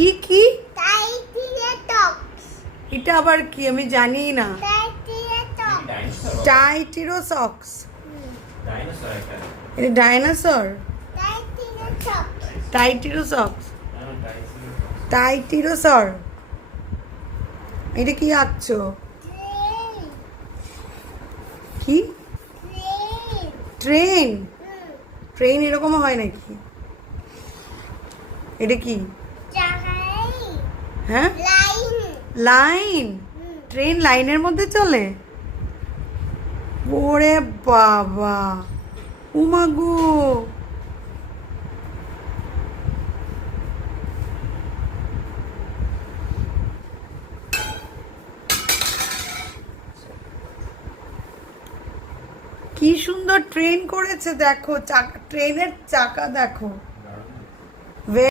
কি কি? টাইটিরাটক্স। এটা আবার কি? আমি জানি না। টাইটিরাটক্স। টাইটিরোসক্স। ডাইনোসর একটা। এটা ডাইনোসর? টাইটিরাটক্স। টাইটিরোসক্স। হ্যাঁ, টাইটিরোসর। এটা কি আঁকছো? ট্রেন। কি? ট্রেন। ট্রেন? ট্রেন এরকম হয় নাকি? এটা কি? চাকাই। হ্যাঁ, লাইন। লাইন। ট্রেন লাইনের মধ্যে চলে? ওরে বাবা, উমাগো। কি সুন্দর ট্রেন করেছে দেখো, চাকা, ট্রেনের চাকা দেখো।